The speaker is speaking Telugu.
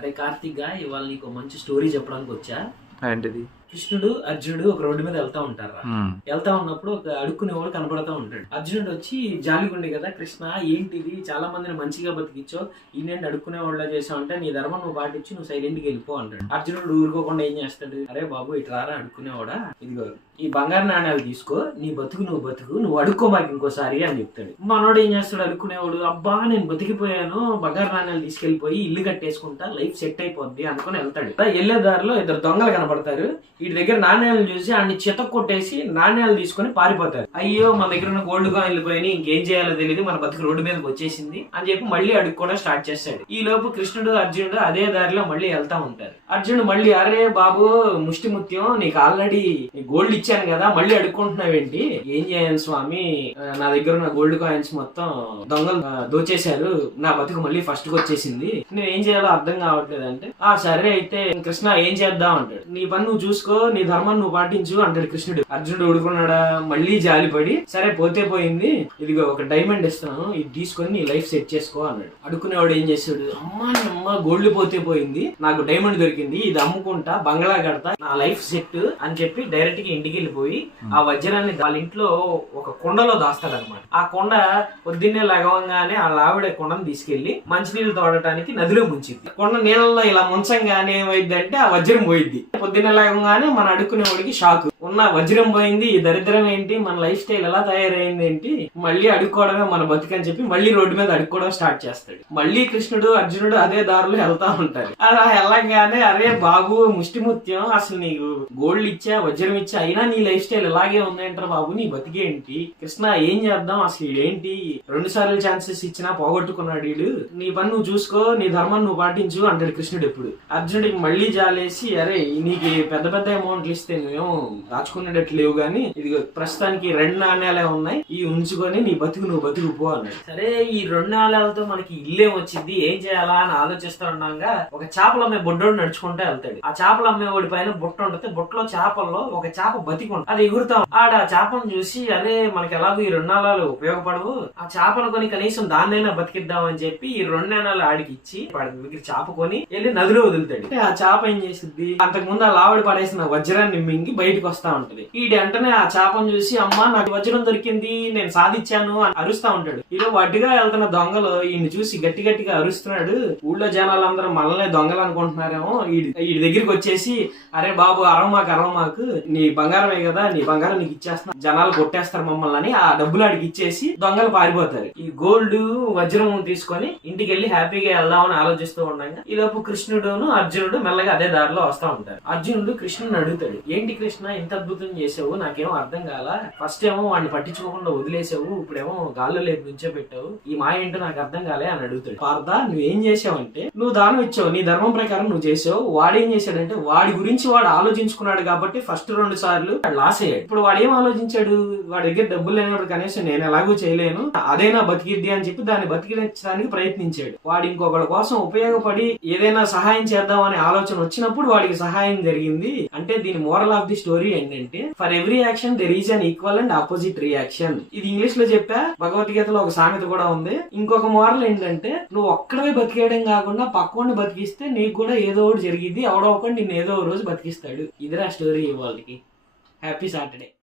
అరే కార్తీక్, ఇవాళ నీకు మంచి స్టోరీ చెప్పడానికి వచ్చా. ఏంటిది? కృష్ణుడు అర్జునుడు ఒక రోడ్డు మీద వెళ్తా ఉంటారు. వెళ్తా ఉన్నప్పుడు ఒక అడుక్కునేవాడు కనపడతా ఉంటాడు. అర్జునుడు వచ్చి జాలిగుండి కదా, కృష్ణ ఏంటిది, చాలా మందిని మంచిగా బతికిచ్చో, ఈయనేంటి అడుక్కునేవాళ్ళ చేసావు అంటే, నీ ధర్మం నువ్వు పాటించి నువ్వు సైలెంట్కి వెళ్ళిపో అంటాడు. అర్జునుడు ఊరుకోకుండా ఏం చేస్తాడు, అరే బాబు ఇటు రారా అడుక్కునేవాడా, ఇదిగో ఈ బంగారు నాణ్యాలు తీసుకో, నీ బతుకు నువ్వు అడుక్కో మాకు ఇంకోసారి అని చెప్తాడు. మనోడు ఏం చేస్తాడు, అడుక్కునేవాడు, అబ్బా నేను బతికిపోయాను, బంగారు నాణ్యాలు తీసుకెళ్లిపోయి ఇల్లు కట్టేసుకుంటా, లైఫ్ సెట్ అయిపోద్ది అనుకుని వెళ్తాడు. వెళ్లే దారిలో ఇద్దరు దొంగలు కనపడతారు. వీటి దగ్గర నాణ్యాలు చూసి అన్ని చిత కొట్టేసి నాణ్యాలు తీసుకుని పారిపోతారు. అయ్యో మన దగ్గర ఉన్న గోల్డ్ కాయిన్లు పోయినాయి, ఇంకేం చేయాలో తెలియదు, మన బతుకు రోడ్డు మీదకి వచ్చేసింది అని చెప్పి మళ్ళీ అడుక్కోవడం స్టార్ట్ చేస్తాడు. ఈ లోపు కృష్ణుడు అర్జునుడు అదే దారిలో మళ్ళీ వెళ్తా ఉంటారు. అర్జునుడు మళ్ళీ, అరే బాబు ముష్టి ముత్యం, నీకు ఆల్రెడీ గోల్డ్ ఇచ్చాను కదా, మళ్ళీ అడుక్కుంటున్నావేంటి, ఏం చేయాలి స్వామి, నా దగ్గర ఉన్న గోల్డ్ కాయిన్స్ మొత్తం దొంగలు దోచేశారు, నా బతుకు మళ్ళీ ఫస్ట్ కి వచ్చేసింది, నేను ఏం చేయాలో అర్థం కావట్లేదు అంటే, ఆ సరే అయితే కృష్ణ ఏం చేద్దాం అంటాడు. నీ పని నువ్వు చూసుకో, నీ ధర్మాన్ని నువ్వు పాటించు అంటాడు కృష్ణుడు. అర్జునుడు ఊడుకున్నాడా, మళ్ళీ జాలిపడి సరే పోతే పోయింది, ఇదిగో ఒక డైమండ్ ఇస్తాను, ఇది తీసుకొని నీ లైఫ్ సెట్ చేసుకో అన్నాడు. అడుక్కునేవాడు ఏం చేస్తాడు, అమ్మ గోల్డ్ పోతే పోయింది, నాకు డైమండ్ దొరికింది, ఇది అమ్ముకుంటా బంగ్లా కడతా, నా లైఫ్ సెట్ అని చెప్పి డైరెక్ట్ గా ఇంటికి వెళ్ళిపోయి ఆ వజ్రాన్ని వాళ్ళ ఇంట్లో ఒక కొండలో దాస్తాడనమాట. ఆ కొండ పొద్దున్నే లగవంగానే ఆ ఆవిడ కొండను తీసుకెళ్లి మంచినీళ్ళు తోడటానికి నదిలో ముంచింది. కొండ నీళ్ళలో ఇలా ముంచంగానే ఏమైందంటే ఆ వజ్రం పోయింది. పొద్దున్నే లగవంగానే మన అడుక్కునేవాడికి షాక్, ఉన్న వజ్రం పోయింది, ఈ దరిద్రం ఏంటి, మన లైఫ్ స్టైల్ ఎలా తయారైంది ఏంటి, మళ్ళీ అడుక్కోవడమే మన బతుకని చెప్పి మళ్ళీ రోడ్డు మీద అడుక్కోవడం స్టార్ట్ చేస్తాడు. మళ్ళీ కృష్ణుడు అర్జునుడు అదే దారిలో వెళ్తా ఉంటారు. అలా వెళ్ళగానే, అరే బాబు ముష్టిముత్యం, అసలు నీకు గోల్డ్ ఇచ్చా వజ్రం ఇచ్చా అయినా నీ లైఫ్ స్టైల్ ఇలాగే ఉందంటారు బాబు, నీ బతికేంటి, కృష్ణ ఏం చేద్దాం, అసలు ఏంటి 2 సార్లు ఛాన్సెస్ ఇచ్చినా పోగొట్టుకున్నాడు వీడు, నీ పని నువ్వు చూసుకో, నీ ధర్మాన్ని నువ్వు పాటించు అంటాడు కృష్ణుడు. ఎప్పుడు అర్జునుడికి మళ్ళీ జాలేసి, అరే నీకు పెద్ద పెద్ద అమౌంట్లు ఇస్తే నువ్వేమో దాచుకునేటట్లు లేవు గానీ, ఇది ప్రస్తుతానికి 2 నాణ్యాలే ఉన్నాయి, ఈ ఉంచుకొని నీ బతుకు నువ్వు బతుకుపో అన్నాడు. సరే ఈ 2 నాణ్యాలతో మనకి ఇల్లేం వచ్చింది, ఏం చేయాలా అని ఆలోచిస్తా ఉన్నాగా ఒక చేపలు అమ్మే బొడ్డోడు నడుచుకుంటూ వెళ్తాడు. ఆ చేపలు అమ్మే వాడి పైన బుట్ట ఉంటుంది, బుట్టలో చేపల్లో ఒక చేప బతికుంటుంది, అది ఎగురుతాం. ఆడ చేపను చూసి, అరే మనకి ఎలాగో ఈ 2 నాణాలు ఉపయోగపడవు, ఆ చేపను కొని కనీసం దాన్నైనా బతికిద్దాం అని చెప్పి ఈ 2 నాణాలు ఆడికి ఇచ్చి దగ్గర చేప కొని వెళ్ళి నదిలో వదులుతాడు. ఆ చేప ఏం చేస్తుంది, అంతకు ముందు ఆ లావిడ పడేసిన వజ్రాన్ని మింగి బయటకు వస్తా ఉంటది. ఈ వెంటనే ఆ చేపను చూసి, అమ్మా నాకు వజ్రం దొరికింది, నేను సాధించాను అని అరుస్తా ఉంటాడు. ఇలా వడ్డిగా వెళ్తున్న దొంగలు ఈయన చూసి గట్టి గట్టిగా అరుస్తున్నాడు. ఊళ్ళో జనాలందరూ మనల్నే దొంగలు అనుకుంటున్నారేమో. ఈ దగ్గరికి వచ్చేసి, అరే బాబు అరవమాకు, నీ బంగారమే కదా, నీ బంగారం నీకు ఇచ్చేస్తున్నా, జనాలు కొట్టేస్తారు మమ్మల్ని అని ఆ డబ్బులు అడిగి ఇచ్చేసి దొంగలు పారిపోతారు. ఈ గోల్డ్ వజ్రం తీసుకొని ఇంటికి వెళ్ళి హ్యాపీగా వెళ్దామని ఆలోచిస్తూ ఉండగా ఈ లోపు కృష్ణుడును అర్జునుడు మెల్లగా అదే దారిలో వస్తా ఉంటారు. అర్జునుడు కృష్ణుని అడుగుతాడు, ఏంటి కృష్ణ ఇంత అద్భుతం చేసావు, నాకేమో అర్థం కాల, ఫస్ట్ ఏమో వాడిని పట్టించుకోకుండా వదిలేసావు, ఇప్పుడేమో గాల్లో లేపు నుంచో పెట్టావు, ఈ మాయ ఏంటో నాకు అర్థం కాలే అని అడుగుతాడు. పార్థ నువ్వేం చేసావంటే, నువ్వు దానం ఇచ్చావు, నీ ధర్మం ప్రకారం నువ్వు చేసావు, వాడేం చేశాడంటే వాడి గురించి వాడు ఆలోచించుకున్నాడు కాబట్టి ఫస్ట్ 2 సార్లు లాస్ అయ్యాడు. ఇప్పుడు వాడు ఏం ఆలోచించాడు, వాడి దగ్గర డబ్బులు లేనప్పుడు కనీసం నేను ఎలాగూ చేయలేను, అదేనా బతికిద్ది అని చెప్పి దాన్ని బతికించడానికి ప్రయత్నించాడు. వాడు ఇంకొకటి కోసం ఉపయోగపడి ఏదైనా సహాయం చేద్దాం అనే ఆలోచన వచ్చినప్పుడు వాడికి సహాయం జరిగింది. అంటే దీని మోరల్ ఆఫ్ ది స్టోరీ ఏంటంటే, for every action there is an equal and opposite reaction. ఇది ఇంగ్లీష్ లో చెప్పా, భగవద్గీతలో ఒక సామెత కూడా ఉంది. ఇంకొక మోరల్ ఏంటంటే, నువ్వు ఒక్కడే బతికేయడం కాకుండా పక్కని బతికిస్తే నీకు కూడా ఏదో ఒకటి జరిగింది, ఎవడో ఒకటి నిన్ను ఏదో రోజు బతికిస్తాడు. ఇదిరా స్టోరీ ఇవాళకి. Happy Saturday.